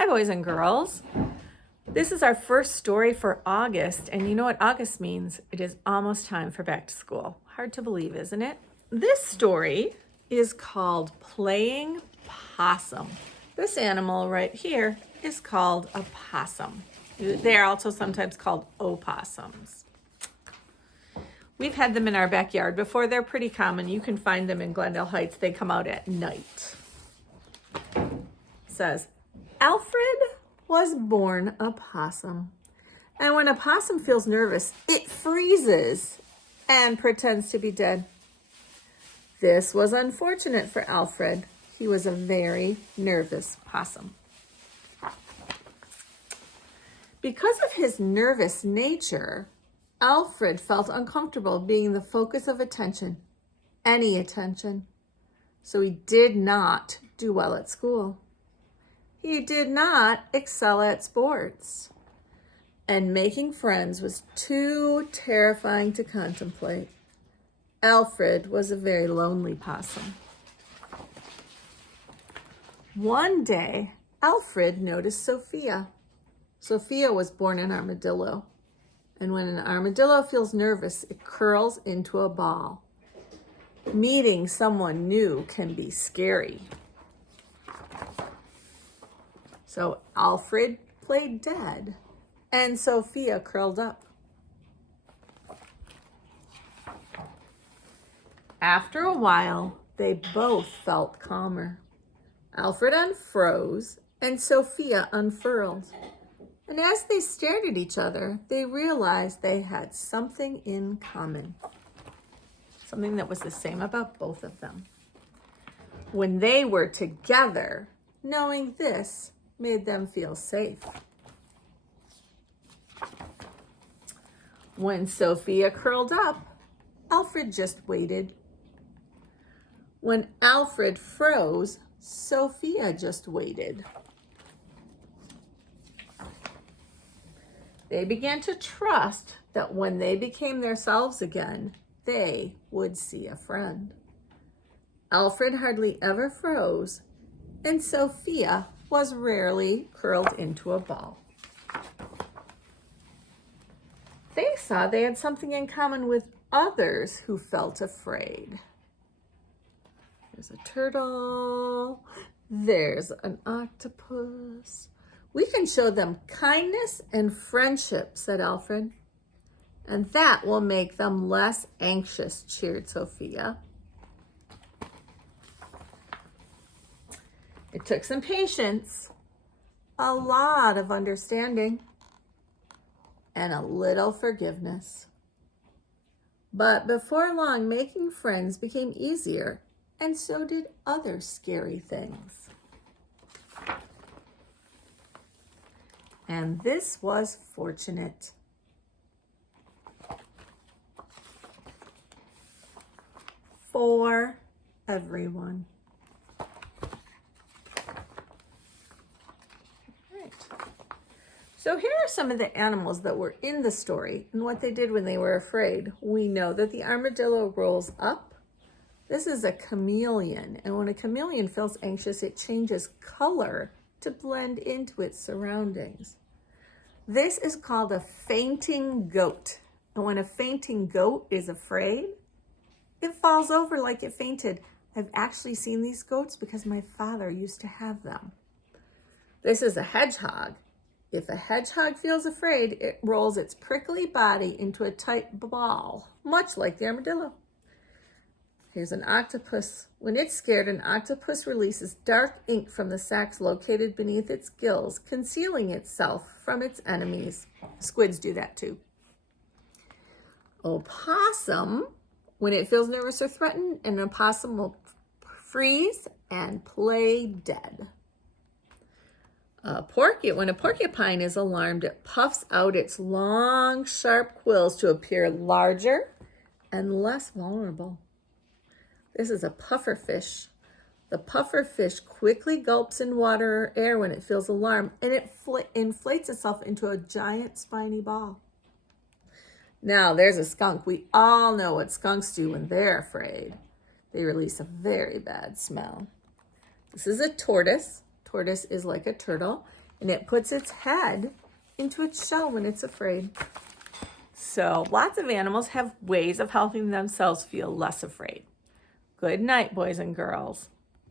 Hi, boys and girls. This is our first story for August, and you know what August means? It is almost time for back to school. Hard to believe, isn't it? This story is called Playing Possum. This animal right here is called a possum. They are also sometimes called opossums. We've had them in our backyard before. They're pretty common. You can find them in Glendale Heights. They come out at night. It says, Alfred was born a possum. And when a possum feels nervous, it freezes and pretends to be dead. This was unfortunate for Alfred. He was a very nervous possum. Because of his nervous nature, Alfred felt uncomfortable being the focus of attention, any attention. So he did not do well at school. He did not excel at sports. And making friends was too terrifying to contemplate. Alfred was a very lonely possum. One day, Alfred noticed Sophia. Sophia was born an armadillo. And when an armadillo feels nervous, it curls into a ball. Meeting someone new can be scary. So Alfred played dead, and Sophia curled up. After a while, they both felt calmer. Alfred unfroze, and Sophia unfurled. And as they stared at each other, they realized they had something in common. Something that was the same about both of them. When they were together, knowing this made them feel safe. When Sophia curled up, Alfred just waited. When Alfred froze, Sophia just waited. They began to trust that when they became themselves again, they would see a friend. Alfred hardly ever froze, and Sophia was rarely curled into a ball. They saw they had something in common with others who felt afraid. There's a turtle. There's an octopus. We can show them kindness and friendship, said Alfred. And that will make them less anxious, cheered Sophia. It took some patience, a lot of understanding, and a little forgiveness. But before long, making friends became easier, and so did other scary things. And this was fortunate. For everyone. So here are some of the animals that were in the story and what they did when they were afraid. We know that the armadillo rolls up. This is a chameleon, and when a chameleon feels anxious, it changes color to blend into its surroundings. This is called a fainting goat. And when a fainting goat is afraid, it falls over like it fainted. I've actually seen these goats because my father used to have them. This is a hedgehog. If a hedgehog feels afraid, it rolls its prickly body into a tight ball, much like the armadillo. Here's an octopus. When it's scared, an octopus releases dark ink from the sacs located beneath its gills, concealing itself from its enemies. Squids do that too. Opossum, when it feels nervous or threatened, an opossum will freeze and play dead. When a porcupine is alarmed, it puffs out its long, sharp quills to appear larger and less vulnerable. This is a pufferfish. The pufferfish quickly gulps in water or air when it feels alarmed, and it inflates itself into a giant spiny ball. Now, there's a skunk. We all know what skunks do when they're afraid. They release a very bad smell. This is a tortoise. Tortoise is like a turtle. and it puts its head into its shell when it's afraid. So lots of animals have ways of helping themselves feel less afraid. Good night, boys and girls.